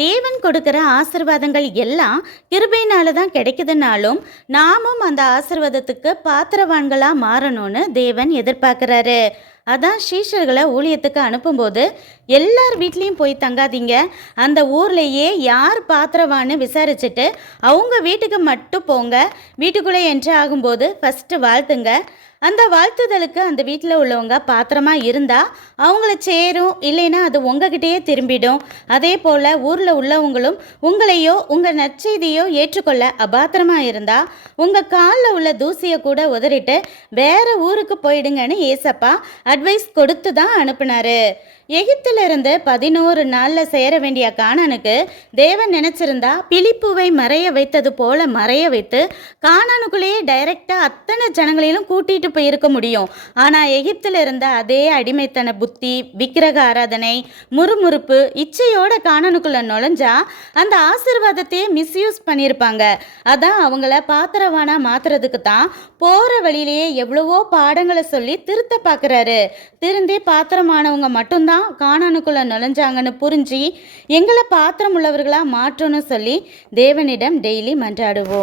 தேவன் கொடுக்கிற ஆசிர்வாதங்கள் எல்லாம் கிருபையினால தான் கிடைக்குதுனாலும் நாமும் அந்த ஆசிர்வாதத்துக்கு பாத்திரவான்களாக மாறணும்னு தேவன் எதிர்பார்க்குறாரு. அதான் சீஷர்களை ஊழியத்துக்கு அனுப்பும்போது எல்லார் வீட்லேயும் போய் தங்காதீங்க, அந்த ஊர்லேயே யார் பாத்திரவான்னு விசாரிச்சுட்டு அவங்க வீட்டுக்கு மட்டும் போங்க. வீட்டுக்குள்ளே என்ட்ரு ஆகும்போது ஃபஸ்ட்டு வாழ்த்துங்க. அந்த வாழ்த்துதலுக்கு அந்த வீட்டில் உள்ளவங்க பாத்திரமா இருந்தால் அவங்கள சேரும், இல்லைன்னா அது உங்ககிட்டயே திரும்பிடும். அதே போல் ஊரில் உள்ளவங்களும் உங்களையோ உங்கள் நற்செய்தியோ ஏற்றுக்கொள்ள அபாத்திரமாக இருந்தால் உங்கள் காலில் உள்ள தூசியை கூட உதறிட்டு வேற ஊருக்கு போயிடுங்கன்னு ஏசப்பா அட்வைஸ் கொடுத்து தான் அனுப்புனாரு. எகிப்திலிருந்து 11 நாளில் சேர வேண்டிய கானானுக்கு தேவன் நினைச்சிருந்தா பிலிப்புவை மறைய வைத்தது போல மறைய வைத்து கானானுக்குள்ளேயே டைரக்டாக அத்தனை ஜனங்களையும் கூட்டிகிட்டு போயிருக்க முடியும். ஆனால் எகிப்தில் இருந்த அதே அடிமைத்தன புத்தி, விக்கிரக ஆராதனை, முறுமுறுப்பு, இச்சையோட கானானுக்குள்ளே நுழைஞ்சா அந்த ஆசீர்வாதத்தையே மிஸ்யூஸ் பண்ணியிருப்பாங்க. அதான் அவங்கள பாத்திரவானா மாத்துறதுக்கு தான் போகிற வழியிலேயே எவ்வளவோ பாடங்களை சொல்லி திருத்த பார்க்குறாரு. திருந்தி பாத்திரமானவங்க மட்டும்தான் கானானுக்குள்ள நுழைஞ்சாங்கன்னு புரிஞ்சு எங்களை பாத்திரம் உள்ளவர்களாக மாற்றணும்னு சொல்லி தேவனிடம் டெய்லி மன்றாடுவோம்.